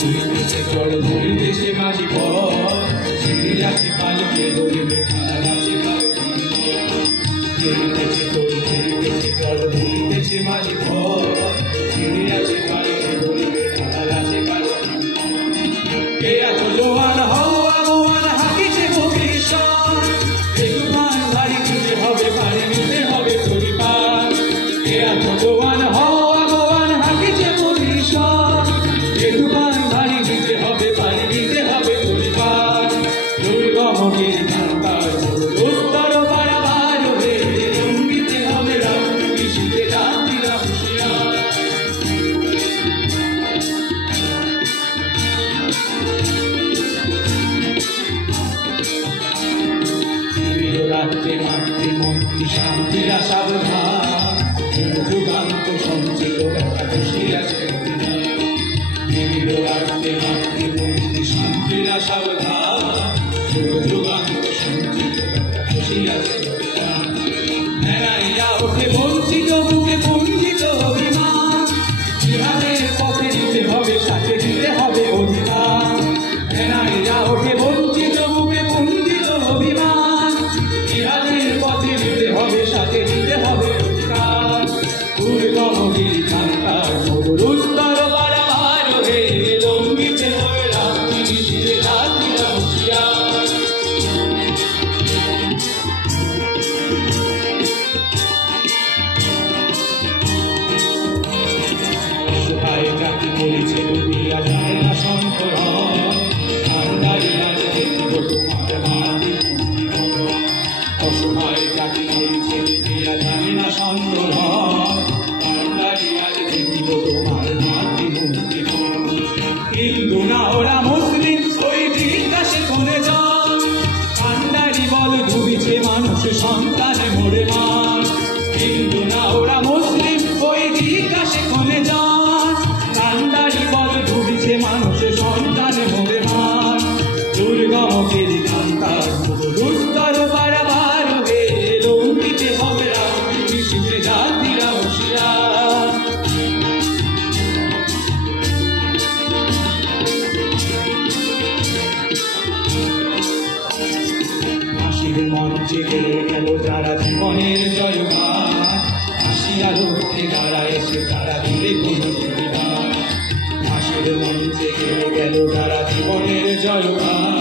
ধরিতেছে জল ধরিতেছে মাঝি পথ ছিঁড়ে আছে পালকে ধরিবে খাল আছে ধরিতেছে তোর ধরিতেছে জল ধরিতেছে মাঝি পথ ছিঁড়ে আছে পালকে ধরিবে খাল আছে কে আছো জোয়ান হওয়া গোয়ান হাকিছে ভবিষ্যৎ বেগুমান বাড়ি দিতে হবে বাড়ি দিতে হবে পরিবার কে আছো জোয়ান হওয়া গোয়ান হাকিছে ভবিষ্যৎ বেগুমান বাড়ি দিতে হবে বাড়ি দিতে হবে পরিবার দুর্গমগির ধান্তার উত্তর বাড়াবার হে জঙ্গিতে হবে রাজনীতি শীতে রাত্রিরা হুঁশিয়ার রাত্রে মাতৃমন্ত্রী শান্তিরা সাবধান যুগান্ত সঞ্চিত একাদশী আছে রাত্রে মাতৃমন্ত্রী শান্তিরা সাবধান যুগান্ত সঞ্চিত একাদশী আছে ওকে বঞ্চিত বুকে বঞ্চিত অভিমান জিহাদের পথে দিতে হবে সাথে দিতে হবে অধিকার ওকে বঞ্চিত বুকে বঞ্চিত অভিমান জিহাদের পথে দিতে হবে সাথে দিতে হবে অধিকার দুর্গমগিরি খান্তার মরুস্তর বাড়াবার হে লঙ্ঘিতে হবে রাত্রি শিরে রাত্রিরা হুঁশিয়ার অসহায় জাতি করেছে দুনিয়া জানে না সংকরণ ঠান্ডারি আজ দেখব তোমার মাটি অসহায় জাতি করেছে দুনিয়া জানে না সংকরণ ঠান্ডারি আজ দেখব তোমার মাটি মুক্তি হিন্দু না ওরা মুসলিম ওই জিজ্ঞাসে করে যান ঠান্ডারি বল ডুবিছে মানুষ সন্তানে মরে মান হিন্দু না ওরা মুসলিম ওই জিজ্ঞাসে করে যান ঠান্ডারি বল ডুবিছে মানুষ সন্তানে মরে মান দুর্গমগিরি খান্তার দুস্তর বাড়াবার হে লঙ্ঘিতে হবে রাত্রি শীতে জাতিরা হুঁশিয়ার হাসির মঞ্চে গেলে গেল যারা জীবনের জয়গান হাসিয়া লক্ষ্যে যারা এসে তারা দিলে কোনো হাসির মঞ্চে গেলে গেল যারা জীবনের জয়গান